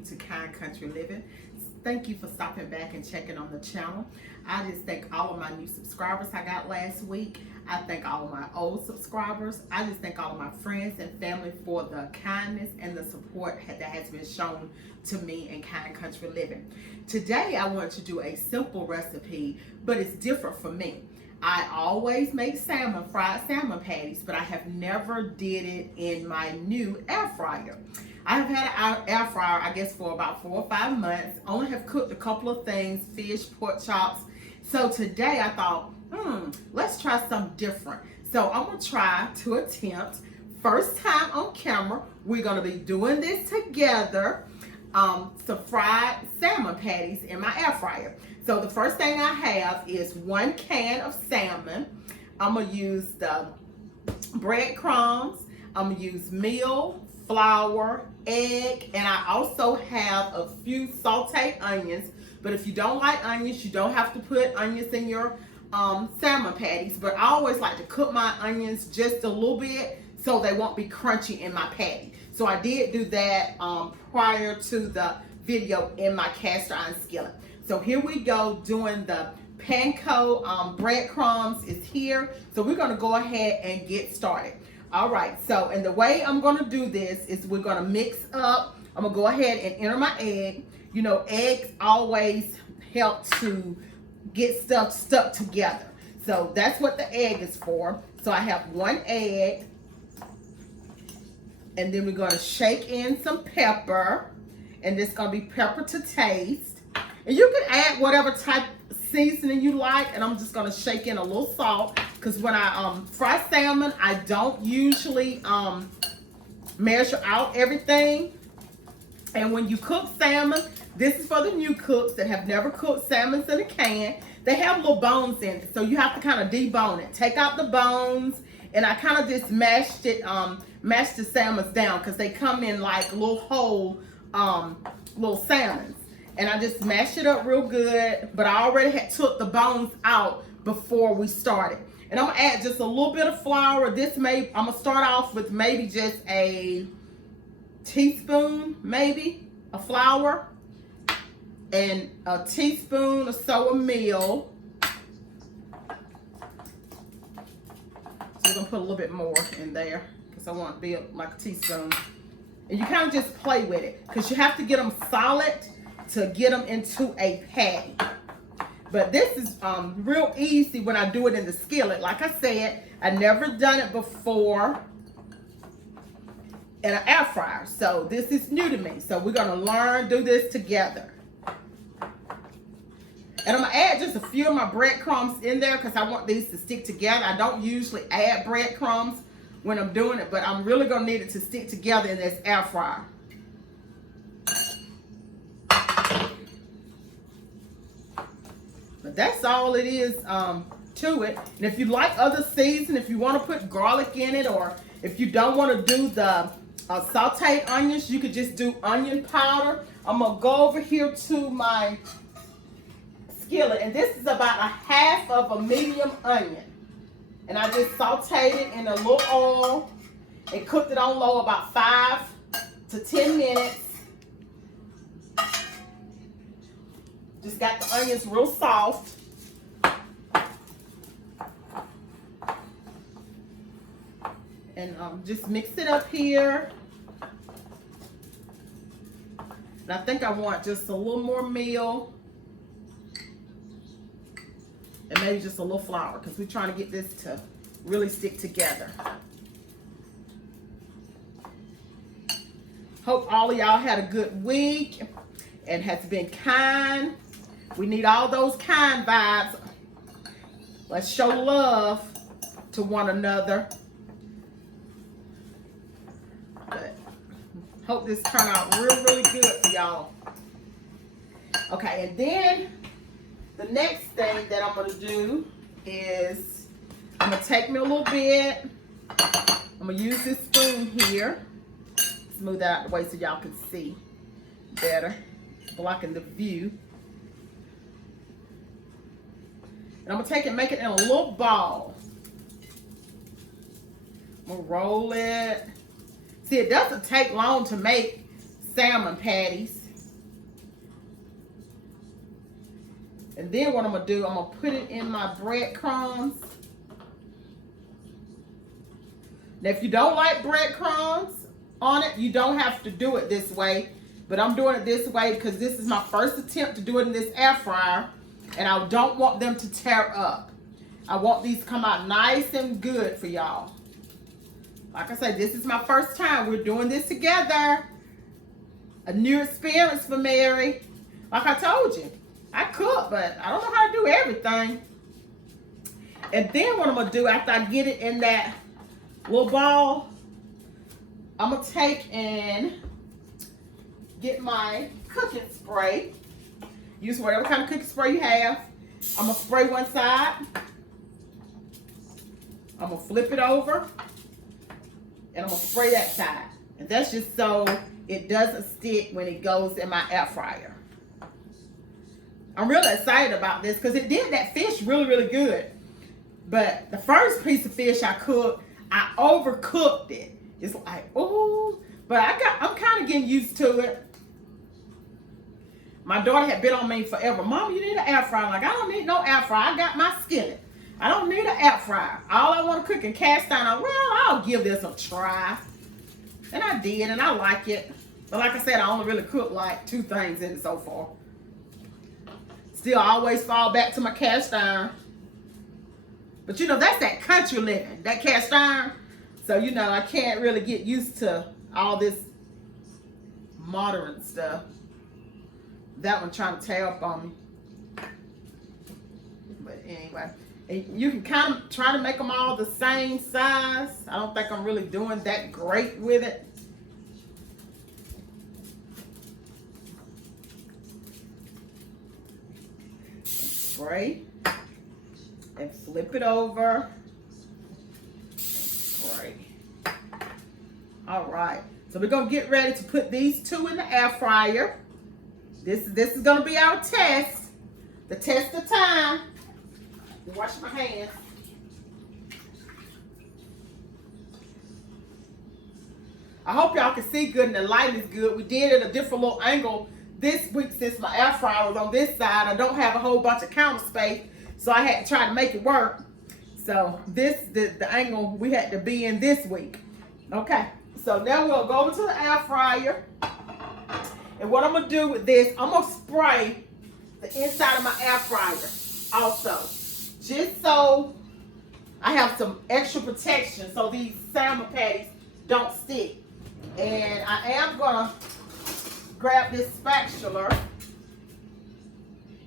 you to Kind Country Living. Thank you for stopping back and checking on the channel. I just thank all of my new subscribers I got last week. I thank all of my old subscribers. I just thank all of my friends and family for the kindness and the support that has been shown to me in Kind Country Living. Today I want to do a simple recipe, but it's different for me. I always make fried salmon patties, but I have never did it in my new air fryer. I have had an air fryer, I guess, for about 4 or 5 months. Only have cooked a couple of things, fish, pork chops. So today I thought, let's try something different. So I'm gonna try to attempt, first time on camera, we're gonna be doing this together, some fried salmon patties in my air fryer. So the first thing I have is 1 can of salmon. I'm gonna use the breadcrumbs. I'm gonna use meal, flour, egg, and I also have a few sauteed onions. But if you don't like onions, you don't have to put onions in your salmon patties. But I always like to cook my onions just a little bit so they won't be crunchy in my patty. So I did do that prior to the video in my cast iron skillet. So here we go, doing the panko breadcrumbs is here. So we're gonna go ahead and get started. All right, so and the way I'm gonna do this is we're gonna mix up. I'm gonna go ahead and enter my egg. You know, eggs always help to get stuff stuck together. So that's what the egg is for. So I have 1 egg. And then we're gonna shake in some pepper. And this is gonna be pepper to taste. And you can add whatever type of seasoning you like. And I'm just gonna shake in a little salt. Because when I fry salmon, I don't usually measure out everything. And when you cook salmon, this is for the new cooks that have never cooked salmon in a can. They have little bones in it, so you have to kind of debone it. Take out the bones, and I kind of just mashed the salmons down because they come in like little whole little salmons. And I just mashed it up real good, but I already had took the bones out before we started. And I'm gonna add just a little bit of flour. I'm gonna start off with maybe just a teaspoon, maybe, of flour, and a teaspoon or so of meal. So we're gonna put a little bit more in there because I want it to be like a teaspoon. And you kind of just play with it because you have to get them solid to get them into a patty. But this is real easy when I do it in the skillet. Like I said, I never done it before in an air fryer. So this is new to me. So we're gonna do this together. And I'm gonna add just a few of my breadcrumbs in there because I want these to stick together. I don't usually add breadcrumbs when I'm doing it, but I'm really gonna need it to stick together in this air fryer. But that's all it is to it. And if you like other seasoning, if you want to put garlic in it, or if you don't want to do the sauteed onions, you could just do onion powder. I'm gonna go over here to my skillet, and this is about a half of a medium onion. And I just sauteed it in a little oil and cooked it on low about 5 to 10 minutes. Just got the onions real soft. And just mix it up here. And I think I want just a little more meal. And maybe just a little flour because we're trying to get this to really stick together. Hope all of y'all had a good week and has been kind. We need all those kind vibes. Let's show love to one another. But hope this turned out really good for y'all. Okay, and then the next thing that I'm gonna do is I'm gonna take me a little bit. I'm gonna use this spoon here. Smooth that out the way so y'all can see better, blocking the view. And I'm gonna take it, make it in a little ball. I'm gonna roll it. See, it doesn't take long to make salmon patties. And then what I'm gonna do, I'm gonna put it in my breadcrumbs. Now, if you don't like breadcrumbs on it, you don't have to do it this way. But I'm doing it this way because this is my first attempt to do it in this air fryer. And I don't want them to tear up. I want these to come out nice and good for y'all. Like I said, this is my first time. We're doing this together. A new experience for Mary. Like I told you, I cook, but I don't know how to do everything. And then what I'm going to do after I get it in that little ball, I'm going to take and get my cooking spray. Use whatever kind of cooking spray you have. I'm going to spray one side. I'm going to flip it over. And I'm going to spray that side. And that's just so it doesn't stick when it goes in my air fryer. I'm really excited about this because it did that fish really, really good. But the first piece of fish I cooked, I overcooked it. It's like, oh, but I'm kind of getting used to it. My daughter had been on me forever. Mom, you need an air fryer. Like, I don't need no air fryer. I got my skillet. I don't need an air fryer. All I want to cook in cast iron. Well, I'll give this a try. And I did, and I like it. But like I said, I only really cooked like 2 things in it so far. Still, I always fall back to my cast iron. But you know, that's that country living, that cast iron. So, you know, I can't really get used to all this modern stuff. That one trying to tear up on me. But anyway, you can kind of try to make them all the same size. I don't think I'm really doing that great with it. Spray and flip it over. Spray. All right, so we're gonna get ready to put these 2 in the air fryer. This is gonna be our test, the test of time. Wash my hands. I hope y'all can see good and the light is good. We did it at a different little angle this week since my air fryer was on this side. I don't have a whole bunch of counter space, so I had to try to make it work. So the angle we had to be in this week. Okay, so now we'll go over to the air fryer. And what I'm gonna do with this, I'm gonna spray the inside of my air fryer also. Just so I have some extra protection so these salmon patties don't stick. And I am gonna grab this spatula.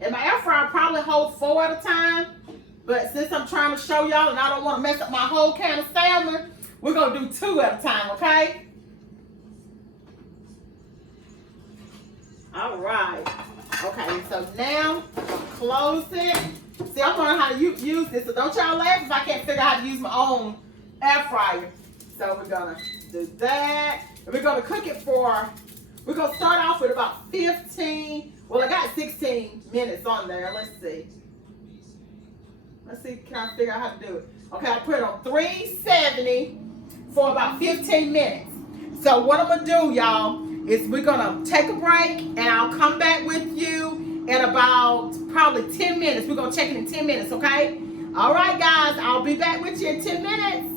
And my air fryer probably holds 4 at a time. But since I'm trying to show y'all and I don't want to mess up my whole can of salmon, we're gonna do 2 at a time, okay? All right. Okay, so now I'm gonna close it. See, I'm learning how to use this, so don't y'all laugh if I can't figure out how to use my own air fryer. So we're gonna do that. And we're gonna cook it for, we're gonna start off with about 15, well, I got 16 minutes on there. Let's see. Let's see, can I figure out how to do it? Okay, I put it on 370 for about 15 minutes. So what I'm gonna do, y'all, is we're gonna take a break and I'll come back with you in about probably 10 minutes. We're gonna check it in 10 minutes, okay? All right, guys, I'll be back with you in 10 minutes.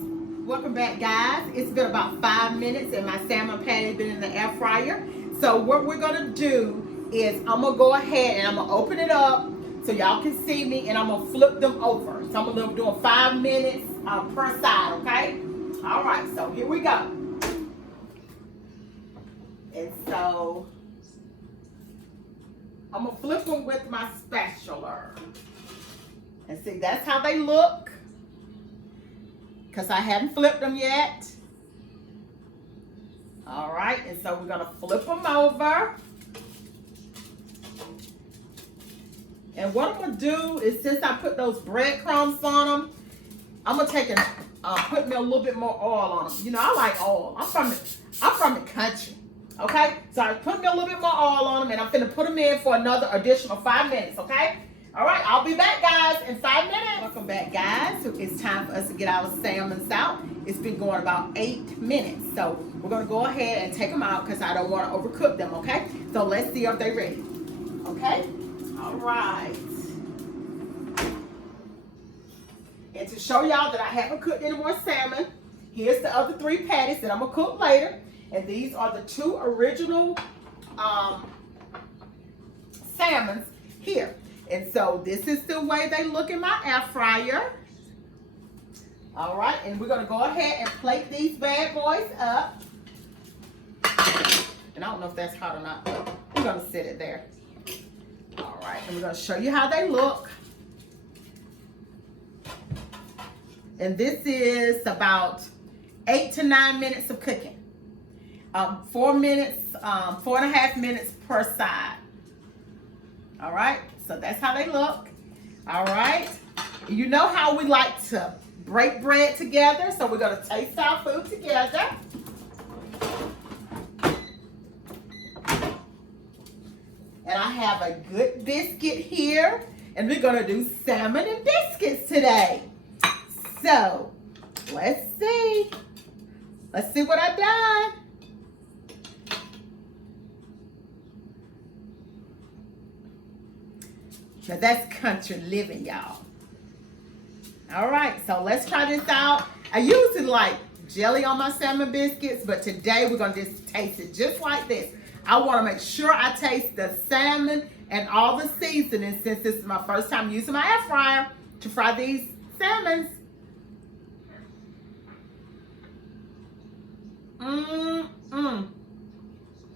Welcome back, guys. It's been about 5 minutes and my salmon patty has been in the air fryer. So what we're gonna do is I'm gonna go ahead and I'm gonna open it up so y'all can see me, and I'm gonna flip them over. So I'm gonna do 5 minutes per side, okay? All right, so here we go. And so I'm gonna flip them with my spatula. And see, that's how they look, because I haven't flipped them yet. All right, and so we're gonna flip them over. And what I'm gonna do is, since I put those breadcrumbs on them, I'm gonna take and put me a little bit more oil on them. You know, I like oil. I'm from the country. Okay, so I put me a little bit more oil on them, and I'm finna put them in for another additional 5 minutes. Okay. All right, I'll be back, guys, in 5 minutes. Welcome back, guys. It's time for us to get our salmons out. It's been going about 8 minutes. So we're gonna go ahead and take them out because I don't want to overcook them, okay? So let's see if they're ready. Okay? All right. And to show y'all that I haven't cooked any more salmon, here's the other 3 patties that I'm gonna cook later. And these are the 2 original salmons here. And so this is the way they look in my air fryer. All right, and we're gonna go ahead and plate these bad boys up. And I don't know if that's hot or not, but we're gonna sit it there. All right, and we're gonna show you how they look. And this is about 8 to 9 minutes of cooking. 4 minutes, 4.5 minutes per side. All right, so that's how they look. All right, you know how we like to break bread together, so we're gonna taste our food together. And I have a good biscuit here, and we're gonna do salmon and biscuits today. So, let's see. Let's see what I've done. Now that's country living, y'all. All right, so let's try this out. I usually like jelly on my salmon biscuits, but today we're gonna just taste it just like this. I wanna make sure I taste the salmon and all the seasoning, since this is my first time using my air fryer to fry these salmons.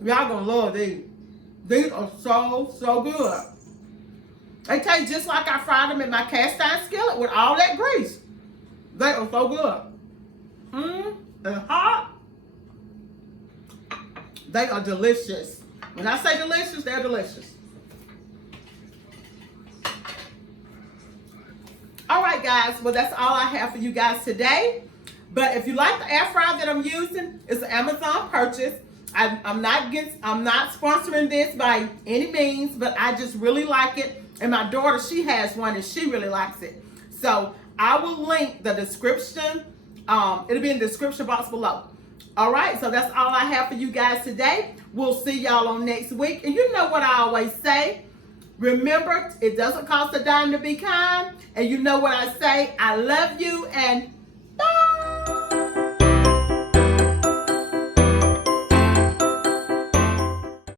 Y'all gonna love these. These are so good. They taste just like I fried them in my cast iron skillet with all that grease. They are so good. They're hot. They are delicious. When I say delicious, they're delicious. All right, guys. Well, that's all I have for you guys today. But if you like the air fryer that I'm using, it's an Amazon purchase. I'm not sponsoring this by any means, but I just really like it. And my daughter, she has one and she really likes it. So I will link the description. It'll be in the description box below. All right, so that's all I have for you guys today. We'll see y'all on next week. And you know what I always say. Remember, it doesn't cost a dime to be kind. And you know what I say. I love you and